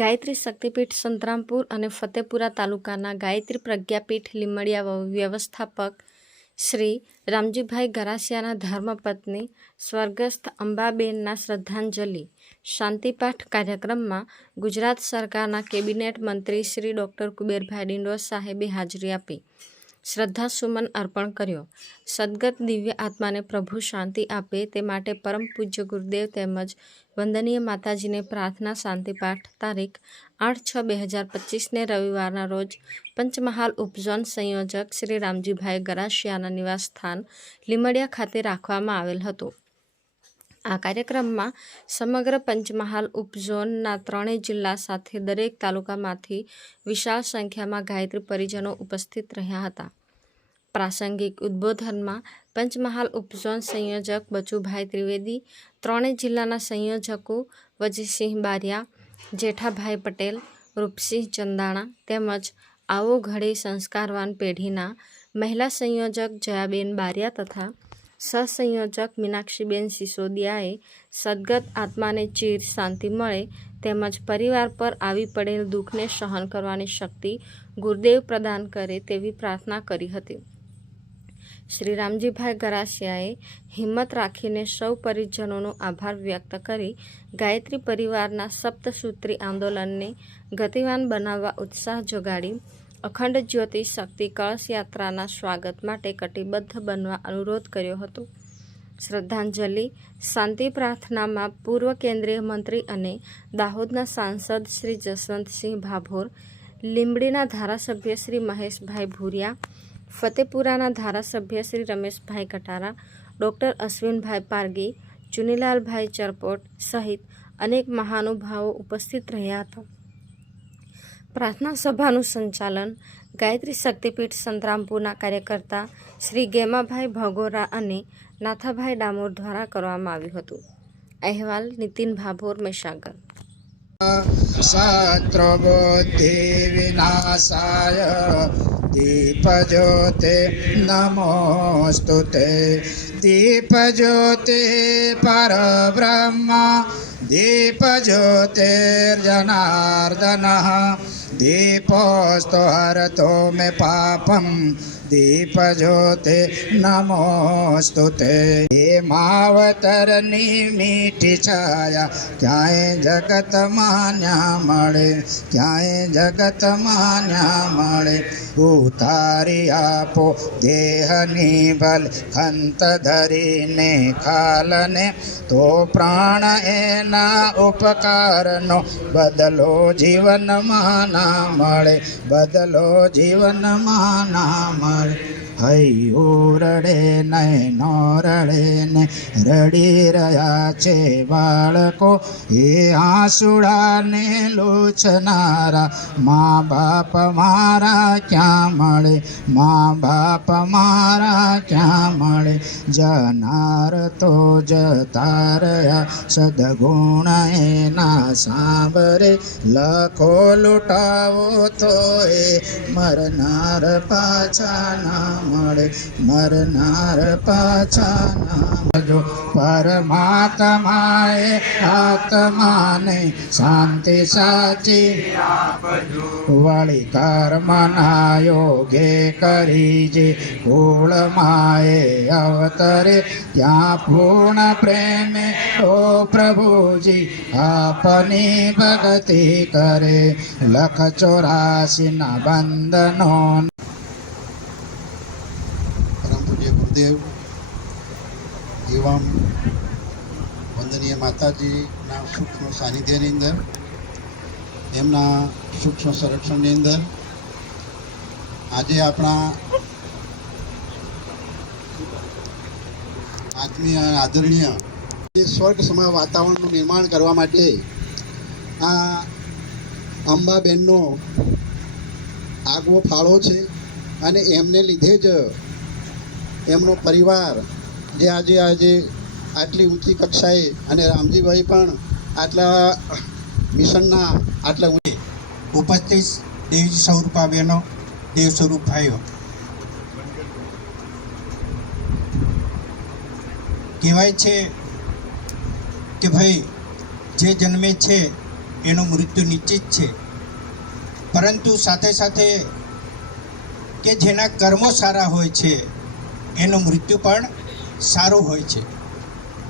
ગાયત્રી શક્તિપીઠ સંતરામપુર અને ફતેપુરા તાલુકાના ગાયત્રી પ્રજ્ઞાપીઠ લીમડિયા વ્યવસ્થાપક શ્રી રામજીભાઈ ગરાસિયાના ધર્મપત્ની સ્વર્ગસ્થ અંબાબેનના શ્રદ્ધાંજલિ. શાંતિપાઠ કાર્યક્રમમાં ગુજરાત સરકારના કેબિનેટ મંત્રી શ્રી ડૉક્ટર કુબેરભાઈ ડિંડોર સાહેબે હાજરી આપી. શ્રદ્ધાસુમન અર્પણ કર્યો. સદગત દિવ્ય આત્માને પ્રભુ શાંતિ આપે તે માટે પરમ પૂજ્ય ગુરુદેવ તેમજ વંદનીય માતાજીને પ્રાર્થના શાંતિપાઠ તારીખ આઠ છ બે હજાર પચીસને રવિવારના રોજ પંચમહાલ ઉપઝોન સંયોજક શ્રી રામજીભાઈ ગરાશિયાના નિવાસસ્થાન લીમડિયા ખાતે રાખવામાં આવેલ હતો. આ કાર્યક્રમમાં સમગ્ર પંચમહાલ ઉપઝોનના ત્રણેય જિલ્લા સાથે દરેક તાલુકામાંથી વિશાળ સંખ્યામાં ગાયત્રી પરિજનો ઉપસ્થિત રહ્યા હતા. પ્રાસંગિક ઉદ્બોધનમાં પંચમહાલ ઉપઝોન સંયોજક બચુભાઈ ત્રિવેદી, ત્રણેય જિલ્લાના સંયોજકો વજીસિંહ બારિયા, જેઠાભાઈ પટેલ, રૂપસિંહ ચંદાણા તેમજ આવો ઘડી સંસ્કારવાન પેઢીના મહિલા સંયોજક જયાબેન બારિયા તથા સહસંયોજક મીનાક્ષીબેન સિસોદિયાએ સદગત આત્માને ચીર શાંતિ મળે તેમજ પરિવાર પર આવી પડેલ દુઃખને સહન કરવાની શક્તિ ગુરુદેવ પ્રદાન કરે તેવી પ્રાર્થના કરી હતી. શ્રી રામજીભાઈ ગરાસિયાએ હિંમત રાખીને સૌ પરિજનોનો આભાર વ્યક્ત કરી ગાયત્રી પરિવારના સપ્તસૂત્રી આંદોલનને ગતિવાન બનાવવા ઉત્સાહ જોગાડી અખંડ જ્યોતિષ શક્તિ કળશ યાત્રાના સ્વાગત માટે કટિબદ્ધ બનવા અનુરોધ કર્યો હતો. શ્રદ્ધાંજલિ, શાંતિ પ્રાર્થનામાં પૂર્વ કેન્દ્રીય મંત્રી અને દાહોદના સાંસદ શ્રી જસવંતસિંહ ભાભોર, લીંબડીના ધારાસભ્ય શ્રી મહેશભાઈ ભૂરિયા, ફતેપુરાના ધારાસભ્ય શ્રી રમેશભાઈ કટારા, ડૉક્ટર અશ્વિનભાઈ પારગી, ચુનીલાલભાઈ ચરપોટ સહિત અનેક મહાનુભાવો ઉપસ્થિત રહ્યા હતા. પ્રાર્થના સભાનું સંચાલન ગાયત્રી શક્તિપીઠ સંતરામપુરના કાર્યકર્તા શ્રી ગેમાભાઈ ભગોરા અને નાથાભાઈ ડામોર દ્વારા કરવામાં આવ્યું હતું. અહેવાલ નીતિન ભાભોર, મહીસાગર. શાસ્ત્રબુદ્ધિ વિનાશાય દીપજ્યોતે નમોસ્તુ તે. દીપજ્યોતિ પરબ્રહ્મ, દીપજ્યોતિર્જનાર્દન. દીપોસ્તુ હરતો મે પાપમ દીપજ્યોતે નમોસ્તુ તે હેમાવતરની મીઠી છાયા, ક્યાંય જગત માન્યા મળે, ક્યાંય જગત માન્યા મળે. ઉતારી આપો દેહની ભલ, ખંત ધરીને ખાલને. તો પ્રાણ એના ઉપકારનો બદલો જીવનમાં ના મળે, બદલો જીવનમાં ના મળે. আর હૈયો રડે નૈનો રડે ને રડી રહ્યા છે બાળકો. એ આંસુડાને લોચનારા મા બાપ મારા ક્યાં મળે? મા બાપ મારા ક્યાં મળે? જનાર તો જતા રહ્યા. સદગુણ એના સાંભરે લખો લૂંટાવો તો એ મરનાર પાછા ના મળે મરનાર પાછા ના જો પરમાત્માએ આત્માને શાંતિ સાચી વળી કર્મના યોગે કરી જે કુળમાએ અવતરે ત્યાં પૂર્ણ પ્રેમે ઓ પ્રભુજી આપની ભગતી કરે લખ ચોરાશીના બંધનો પરમ પૂજ્ય ગુરુદેવ એવમ વંદનીય માતાજીના સૂક્ષ્મ સાનિધ્યની અંદર, એમના સૂક્ષ્મ સંરક્ષણની અંદર, આજે આપણા આત્મીય આદરણીય સ્વર્ગ સમા વાતાવરણનું નિર્માણ કરવા માટે આ અંબાબેનનો આગવો ફાળો છે અને એમને લીધે જ એમનો પરિવાર જે આજે આજે આટલી ઊંચી કક્ષાએ અને રામજીભાઈ પણ આટલા મિશનના આટલા ઊંચી ઉપસ્થિત દેવી સ્વરૂપા બહેનો, દેવ સ્વરૂપ ભાઈઓ. કહેવાય છે કે ભાઈ, જે જન્મે છે એનું મૃત્યુ નિશ્ચિત છે. પરંતુ સાથે સાથે કે જેના કર્મો સારા હોય છે એનું મૃત્યુ પણ સારું હોય છે.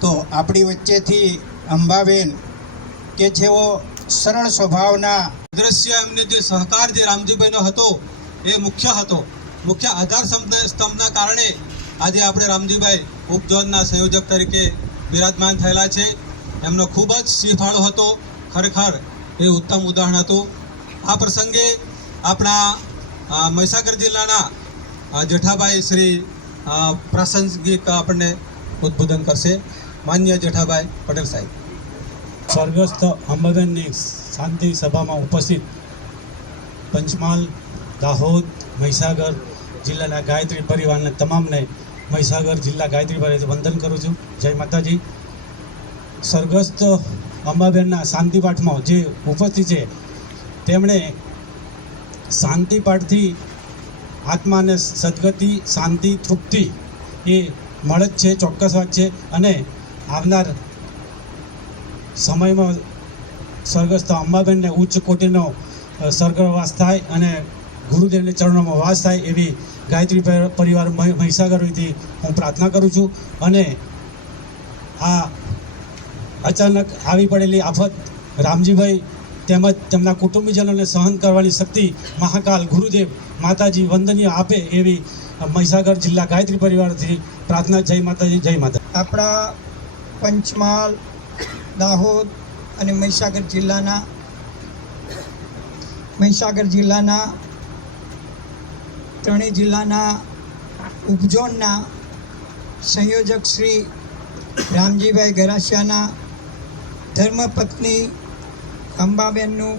તો આપણી વચ્ચેથી અંબાબેન કે જેઓ સરળ સ્વભાવના દ્રશ્ય એમને જે સહકાર જે રામજીભાઈનો હતો, એ મુખ્ય હતો. મુખ્ય આધાર સ્તંભના કારણે આજે આપણે રામજીભાઈ ઉપજોનના સંયોજક તરીકે બિરાજમાન થયેલા છે. એમનો ખૂબ જ સિંહફાળો હતો. ખરેખર એ ઉત્તમ ઉદાહરણ હતું. આ પ્રસંગે આપણા મહીસાગર જિલ્લાના જેઠાભાઈ શ્રી અ, પ્રાસંગિક આપણને ઉદ્બોધન કરશે માન્ય જેઠાભાઈ પટેલ સાહેબ. સ્વર્ગસ્થ અંબદનની શાંતિ સભામાં ઉપસ્થિત પંચમહાલ દાહોદ મહીસાગર જિલ્લાના ગાયત્રી પરિવારને તમામને મહીસાગર જિલ્લા ગાયત્રી પરિવારથી વંદન કરું છું. જય માતાજી. સ્વર્ગસ્થ અંબાબેનના શાંતિપાઠમાં જે ઉપસ્થિત છે તેમણે શાંતિ પાઠથી આત્માને સદગતિ, શાંતિ, તૃપ્તિ એ મળે જ છે, ચોક્કસ વાત છે. અને આવનાર સમયમાં સ્વર્ગસ્થ અંબાબેનને ઉચ્ચ કોટીનો સ્વર્ગવાસ થાય અને ગુરુદેવને ચરણોમાં વાસ થાય એવી ગાયત્રી પરિવાર મહીસાગરથી હું પ્રાર્થના કરું છું. અને આ અચાનક આવી પડેલી આફત રામજીભાઈ તેમજ તેમના કુટુંબીજનોને સહન કરવાની શક્તિ મહાકાલ ગુરુદેવ માતાજી વંદનીય આપે એવી મહીસાગર જિલ્લા ગાયત્રી પરિવારથી પ્રાર્થના જય માતાજી, જય માતા આપણા પંચમહાલ, દાહોદ અને મહીસાગર જિલ્લાના મહીસાગર જિલ્લાના ત્રણેય જિલ્લાના ઉપઝોનના સંયોજક શ્રી રામજીભાઈ ગરાસિયાના ધર્મપત્ની અંબાબેનનું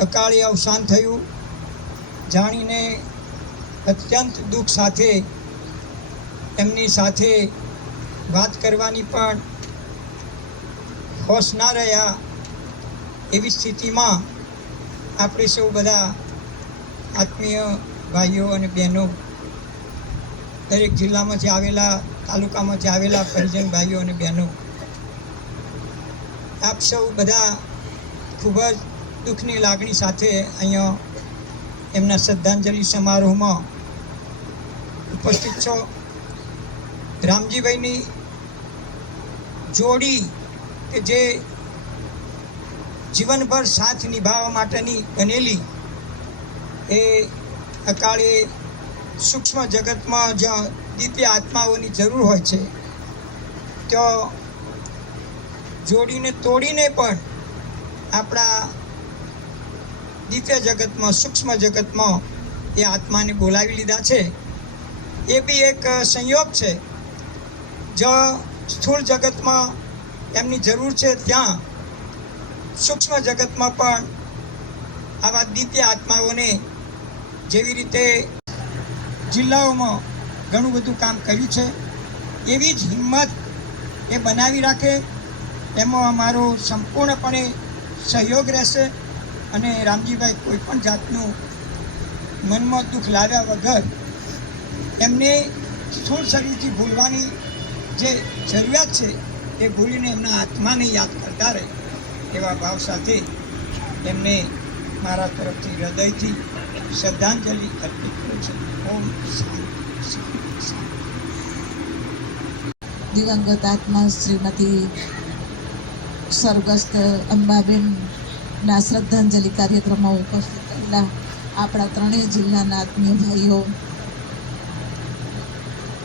અકાળી અવસાન થયું. જાણીને અત્યંત દુઃખ સાથે એમની સાથે વાત કરવાની પણ હોશ ના રહ્યા એવી સ્થિતિમાં આપણે સૌ બધા આત્મીય ભાઈઓ અને બહેનો દરેક જિલ્લામાંથી આવેલા તાલુકામાંથી આવેલા પરિજન ભાઈઓ અને બહેનો આપ સૌ બધા ખૂબ જ દુઃખની લાગણી સાથે અહીંયા એમના શ્રદ્ધાંજલિ સમારોહમાં ઉપસ્થિત છો. રામજીભાઈની જોડી કે જે જીવનભર સાથ નિભાવવા માટેની બનેલી એ અકાળે સૂક્ષ્મ જગતમાં જ્યાં દિવ્ય આત્માઓની જરૂર હોય છે, ત્યાં જોડીને તોડીને પણ આપણા દિવ્ય જગતમાં, સૂક્ષ્મ જગતમાં એ આત્માને બોલાવી લીધા છે. એ બી એક સંયોગ છે. જ સ્થૂળ જગતમાં એમની જરૂર છે ત્યાં સૂક્ષ્મ જગતમાં પણ આવા દિવ્ય આત્માઓને જેવી રીતે જિલ્લાઓમાં ઘણું બધું કામ કર્યું છે, એવી જ હિંમત એ બનાવી રાખે એમાં અમારો સંપૂર્ણપણે સહયોગ રહેશે અને રામજીભાઈ કોઈ પણ જાતનું મનમાં દુઃખ લાવ્યા વગર એમને સ્થૂળ શરીરથી ભૂલવાની જે જરૂરિયાત છે એ ભૂલીને એમના આત્માને યાદ કરતા રહે એવા ભાવ સાથે એમને મારા તરફથી હૃદયથી શ્રદ્ધાંજલિ અર્પિત કરું છું. ઓમ શાંતિ દિવંગત આત્મા શ્રીમતી સ્વર્ગસ્થ અંબાબેનના શ્રદ્ધાંજલિ કાર્યક્રમમાં ઉપસ્થિત રહેલા આપણા ત્રણેય જિલ્લાના આત્મીય ભાઈઓ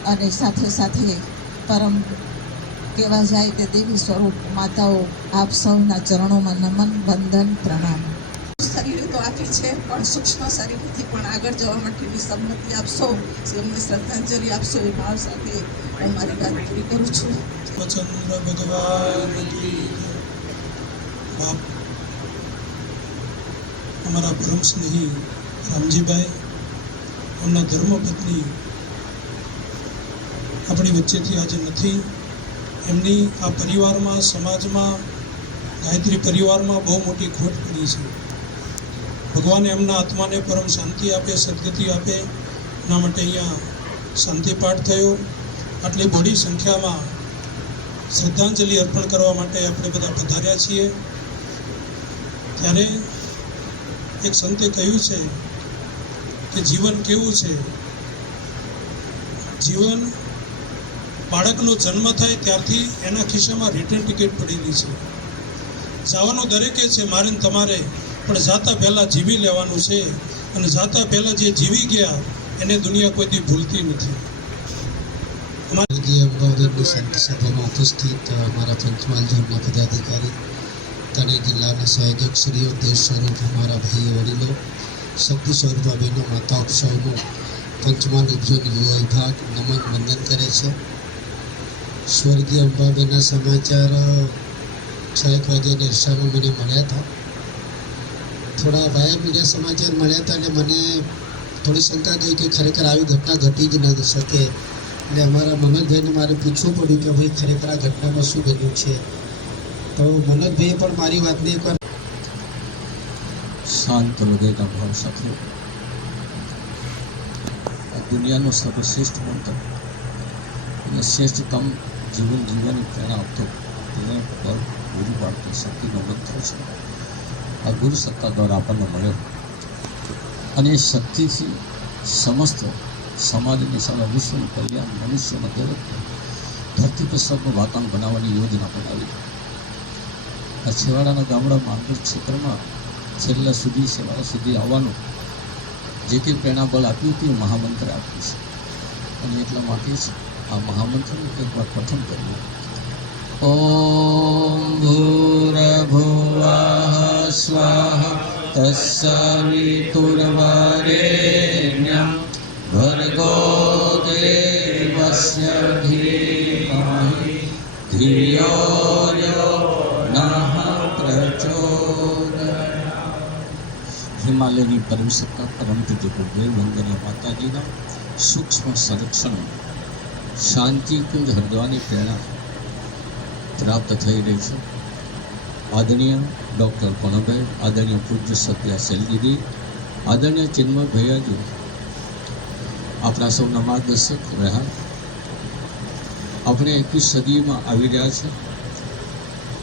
અને સાથે સાથે પરમ કહેવા જાય કે દેવી સ્વરૂપ માતાઓ, આપ સૌના ચરણોમાં નમન, વંદન, પ્રણામ. શરીર તો આપી છે, પણ સૂક્ષ્મ શરીરથી પણ આગળ જવા માટેની સંમતિ આપશો એમને શ્રદ્ધાંજલિ આપશો એ ભાવ સાથે હું મારી કરું છું. ચંદ્ર ભગવાન બાપ, અમારા પરમ સ્નેહી રામજીભાઈ, એમના ધર્મપત્ની આપણી વચ્ચેથી આજે નથી. એમની આ પરિવારમાં, સમાજમાં, ગાયત્રી પરિવારમાં બહુ મોટી ખોટ પડી છે. ભગવાન એમના આત્માને પરમ શાંતિ આપે, સદગતિ આપે, એના માટે અહીંયા શાંતિ પાઠ થયો. આટલી મોટી સંખ્યામાં શ્રદ્ધાંજલિ અર્પણ કરવા માટે આપણે બધા પધાર્યા છીએ. ત્યારે એક સંતે કહ્યું છે કે જીવન કેવું છે? જીવન બાળકનો જન્મ થાય ત્યારથી એના ખિસ્સામાં રિટર્ન ટિકિટ પડેલી છે. જવાનું દરેકે છે મારે તમારે પણ જાતા પહેલાં જીવી લેવાનું છે. અને જાતા પહેલાં જે જીવી ગયા, એને દુનિયા કોઈથી ભૂલતી નથી. સ્વર્ગીય અંબાબેનની સંત સભામાં ઉપસ્થિત અમારા પંચમહાલ ઝોનના પદાધિકારી ત્રણેય જિલ્લાના સહાયક શ્રીઓ દેશ સ્વરૂપ અમારા ભાઈઓ વડીલો શક્તિ સ્વરૂપા બહેનો માતાઓ સૌનું પંચમહાલ ઉદ્યોગ યુવા વિભાગ નમન વંદન કરે છે સ્વર્ગીય અંબાબેનના સમાચાર છ એક વાગ્યાની અરસામાં મને મળ્યા હતા થોડા વાયા મીડિયા સમાચાર મળ્યા હતા એટલે મને થોડી શંકા ગઈ કે ખરેખર આવી ઘટના ઘટી જ ન શકે એટલે અમારા મનોજભાઈને મારે પૂછવું પડ્યું કે ભાઈ ખરેખર આ ઘટનામાં શું બન્યું છે? તો મનોજભાઈએ પણ મારી વાતને એકવાર શાંત હૃદયના ભાવ સાથે આ દુનિયાનો સર્વશ્રેષ્ઠ મંત્ર અને શ્રેષ્ઠતમ જીવન જીવવાની પ્રેરણા આપતો તેને પર પૂરી પાડતો શક્તિનો મંત્ર છે. આ ગુરુ સત્તા દ્વારા આપણને મળ્યો અને શક્તિથી સમસ્ત સમાજને સારા વિશ્વનું કલ્યાણ મનુષ્યમાં દરેક ધરતી સૌનું વાતાવરણ બનાવવાની યોજના બનાવી આ છેવાડાના ગામડામાં આંતર ક્ષેત્રમાં છેલ્લા સુધી સેવા સુધી આવવાનું જે કંઈ પ્રેરણા બળ આપ્યું એ મહામંત્ર આપ્યું છે. અને એટલા માટે જ આ મહામંત્રનું એકવાર પઠન કર્યું ઓમ ભૂરભુવઃ સ્વાહ તત્સવિતુર્વરેણ્યં દેવસ્ય ધીમહિ ધિયો યો નઃ પ્રચોદયાત હિમાલયની પરમ સત્તા પરમ પૂજ્ય વંદનીય માતાજીના સૂક્ષ્મ સંરક્ષણ, શાંતિ કુંજ હરદવાની પ્રેરણા પ્રાપ્ત થઈ રહી છે. આદરણીય ડૉક્ટર કણભાઈ, આદરણીય પૂજ્ય સત્યા સેલગીરી આદરણીય ચિન્મય ભૈયાજી આપણા સૌના માર્ગદર્શક રહ્યા. આપણે એકવીસ સદીમાં આવી રહ્યા છે.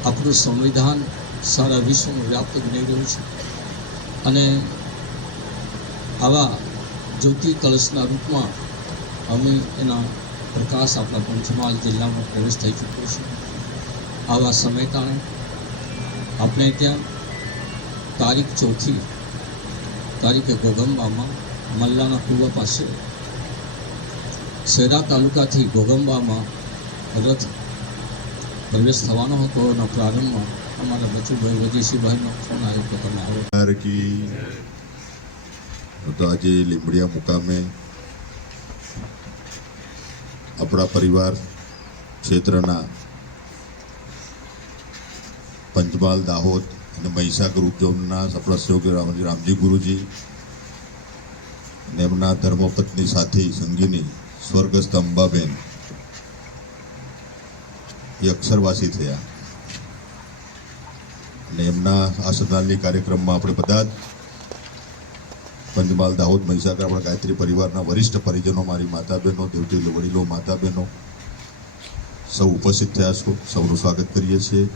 આપણું સંવિધાન સારા વિશ્વમાં વ્યાપ્ત બની રહ્યું છે. અને આવા જ્યોતિ કલશના રૂપમાં અમે એના પ્રકાશ આપણા પંચમહાલ જિલ્લામાં પ્રવેશ થઈ ચૂક્યો છે. આવા સમયતાણે આપણે ત્યાં તારીખ ચોથી, તારીખે ગોગંબામાં, મલ્લાના પૂર્વ પાસે શેરા તાલુકાથી ગોગંબામાં રથ પ્રવેશ થવાનો હતો એના પ્રારંભમાં અમારા બચુભાઈ વજીશીભાઈનો ફોન આવ્યો કે તમે આવો સરકાર કી તો આજે લીંબડિયા મુકામે આપણા પરિવાર ક્ષેત્રના પંચમહાલ દાહોદ અને મહીસાગર ઉદ્યોગના આપણા સહયોગી રામજી રામજી ગુરુજી અને એમના ધર્મપત્ની સાથી સંગીની સ્વર્ગસ્થ અંબાબેન એ અક્ષરવાસી થયા. અને એમના આ શ્રદ્ધાંજલિ કાર્યક્રમમાં આપણે બધા જ પંચમહાલ દાહોદ મહીસાગર આપણા ગાયત્રી પરિવારના વરિષ્ઠ પરિજનો, મારી માતા બહેનો દેવતી વડીલો માતા બહેનો સૌ ઉપસ્થિત થયા છો. સૌનું સ્વાગત કરીએ છીએ.